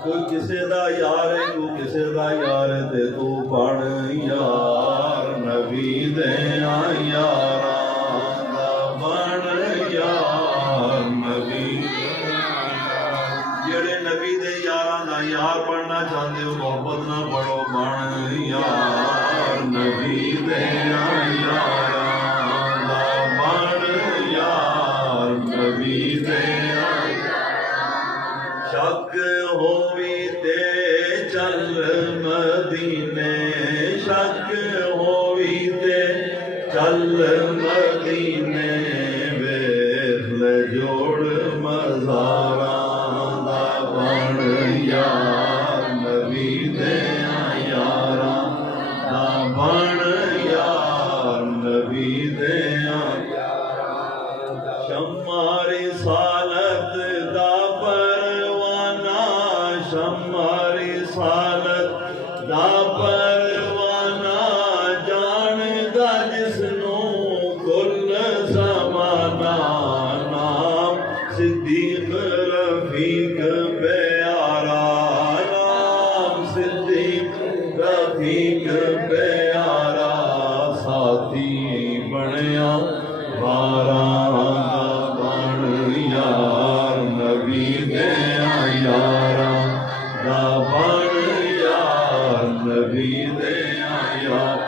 कोई किसे दा यार है, तू किसे दा यार है, ते तू बन यार नबी दे यारा दा बन यार नबी। जेड़े नबी दे यारां दा यार बनना चाहते हो, मोहब्बत ना पढ़ो, बन यार नबी दे यारा दा बन यार नबी दे। शक होवी ते चल मदीने, शक होवी ते चल मदीने, वेख ले जोड़ मज़ारा दा बन यार नबी दे यारा दा बन यार नबी दे। शम्मारी सालत दा परवाना, शम्मारी सालत दा परवाना, जानदा जिसनू कुल ज़माना, नाम सिद्दीक रफीक प्यारा, नाम सिद्दीक रफीक प्यारा, साथी बनया वारा बन यार नबी दे यारा दा बन यार नबी दे यार।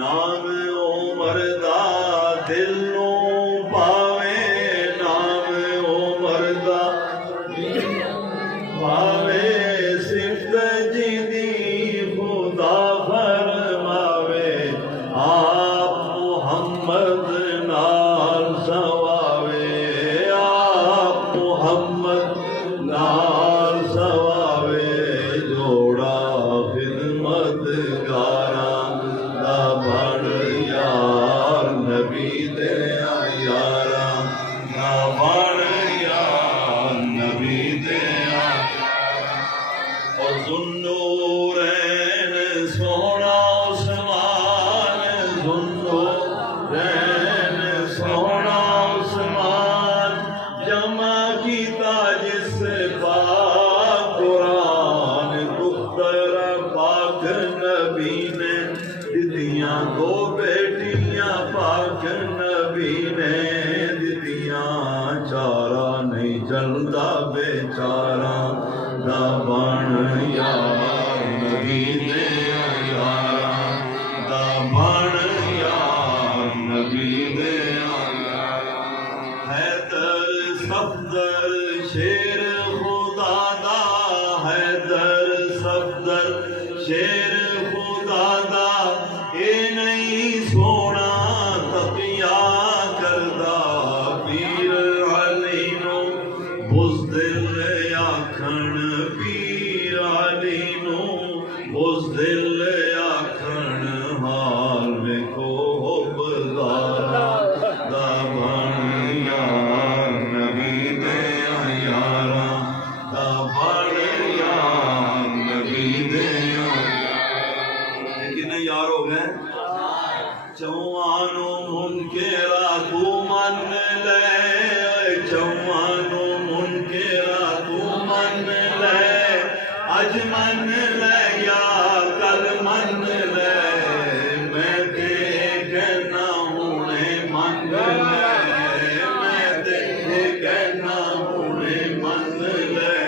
नाम उमर दा दिल नू पावे, नाम उमर दा पावे, सिफ्त जिदी खुदा फरमावे, आप मुहम्मद नाल सवावे, आप मुहम्मद नाल सवावे, जोड़ा खिदमत गारा दा बन यार नबी दे यारा दा बन यार नबी दे। और ज़ुन्नूरैन सोहना उस्मान, ज़ुन्नूरैन सोहना उस्मान, जमा कीता जिस पाक कुरान, पुत्र पाक नबी ने दितियां, दो बेटियां पाक नबी ने दितियां, चारा नहीं चलता बेचारा दा बन यार नबी दे यारा दा बन यार नबी दे। हैदर सफदर शेर खुदा दा, हैदर सफदर शेर खुदा दा, ए नहीं सोना तकिया करदा, पीर अली नू बुज़दिल आखण, पीर अली नू बुज़दिल आखण, हाल वेखो हुब्बदारा दा बन यार नबी दे यारा दा बन यार नबी दे। कितने यार हो गए? चौवानो मुनकेरा तू मन ले, चौवानो मुनकेरा तू मन ले, अज मन ले या कल मन ले, मैं ते कहना हुणे मन ले, मैं ते कहना हुणे मन ले,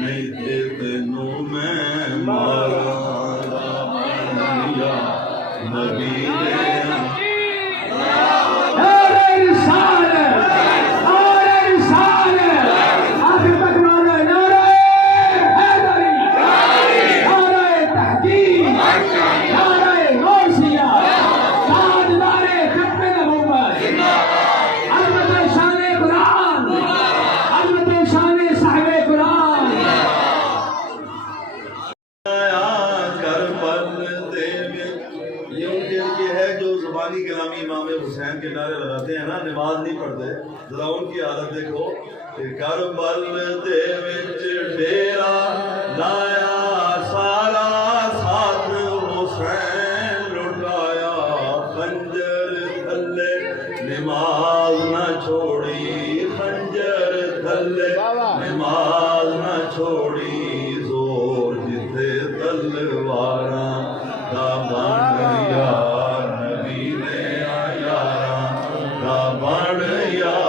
नहीं ते तेनू मैं मारा बन यार नबी दे। ज़बानी कलामी इमाम हुसैन के नारे लगाते हैं ना, नमाज नहीं पढ़ते, जरा उनकी हालत देखो। करबल दे विच डेरा लाया सारा साथ हुसैन लुटाया, खंजर थल्ले नमाज न छोड़ी खंजर थल्ले नमाज न छोड़ी जोर जिथे तलवारा दा बन यार नबी दे यारा दा बन यार